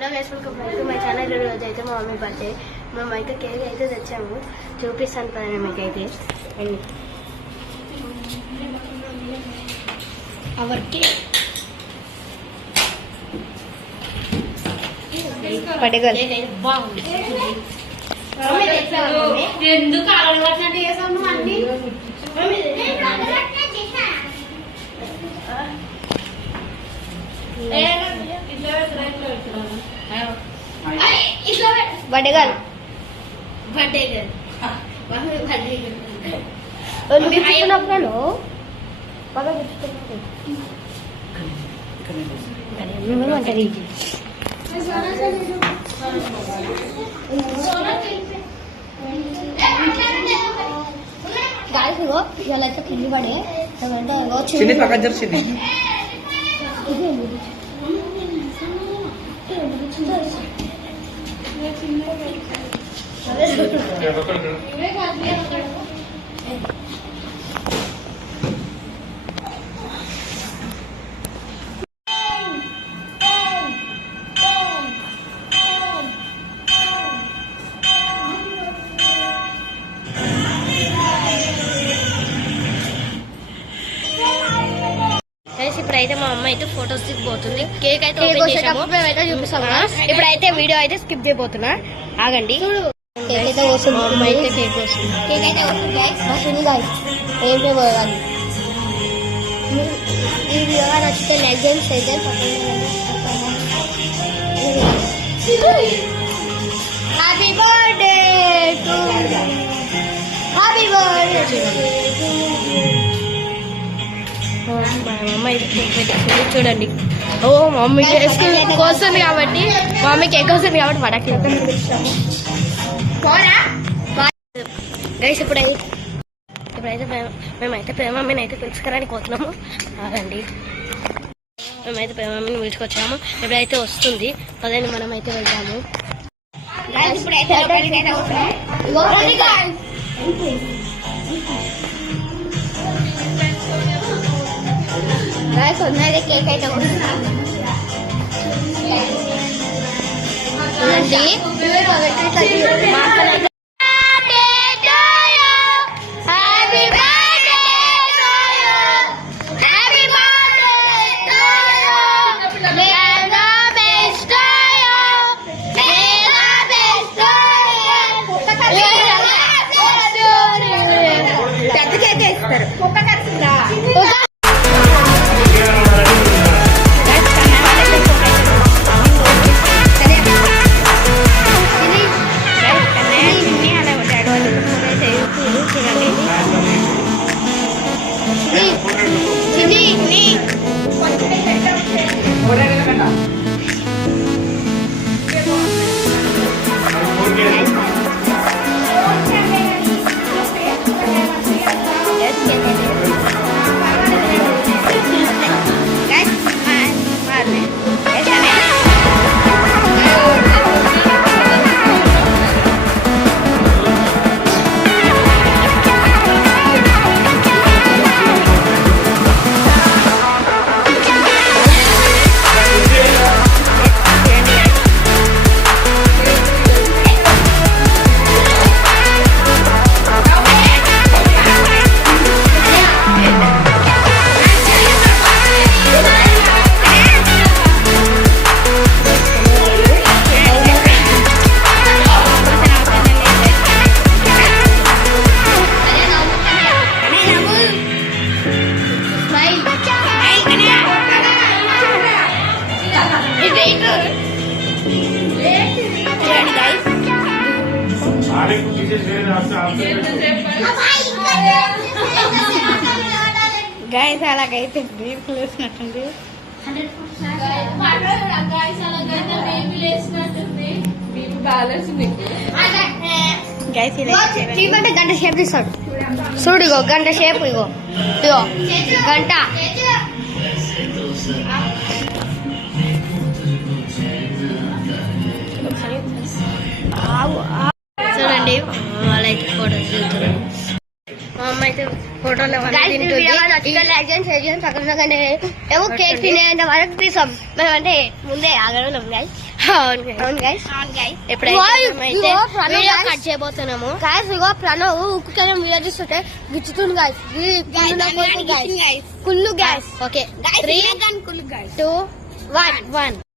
Hello guys, welcome back to my channel. రోజు అయితే మా మమ్మీ బర్త్డే. మేమైతే కేక్ అయితే తెచ్చాము, చూపిస్తాను పైన మీకైతే. అండి అవర్ కేక్ పడగల్ బాగుంది. ఎందుకు అలవాటు చేసాము అన్ని బడగల్ తీసుకున్నప్పుడు బాగా మేమేమంటారు గాయస్ ఇగో ఇవాళ అయితే కింది పడే ఇప్పుడైతే మా అమ్మ అయితే ఫొటోస్ దిగిపోతుంది. కేక్ అయితే చూపిస్తాము. ఇప్పుడైతే వీడియో అయితే స్కిప్ చేయబోతున్నా, ఆగండి. కేక్ అయితే వస్తుంది. మా అమ్మ అయితే కేక్ వస్తుంది. కేక్ అయితే వస్తుంది. ఏం పోవాలి ఈ వీడియో నచ్చితే లైక్ చేయండి, షేర్ చేయండి. Happy birthday to happy birthday. మా అమ్మ చూడండి. ఓ మమ్మీ కోస్తుంది కాబట్టి మమ్మీకి ఎక్కువ వస్తుంది కాబట్టి పడకి గైస్. ఇప్పుడైతే మేమైతే ప్రేమ మమ్మీని అయితే పిలుచుకోవడానికి పోతున్నాము, ఆగండి. మేమైతే ప్రేమ మమ్మీని పిలుచుకొచ్చాము. ఇప్పుడైతే వస్తుంది, అదే మనం అయితే వెళ్తాము. కేక్ అయితే పెద్ద కేక్ ఇస్తారు. గైస్ అలాగైతే బీపీ లేసినట్టుంది. గంట షేప్ తీస్తాడు చూడు. ఇగో గంట షేప్, ఇగో ఇగో గంట. చూడండి వాళ్ళైతే ఫోటోస్ దిగుతున్నారు. మా అమ్మ అయితే ఫోటోలు ఏమో కేక్ తినేంత వరకు తీసాం. మేమంటే ముందే ఆగడం. అవును గైస్ ఎప్పుడైతే వీడియో కట్ చేయబోతున్నాము గాయస్ ఇగో ప్రణవ్ ఉక్కుతనం వీడియో చూస్తుంటే గిచ్చుతుంది గాయస్ కుళ్ళు గ్యాస్ ఓకే 3 2 1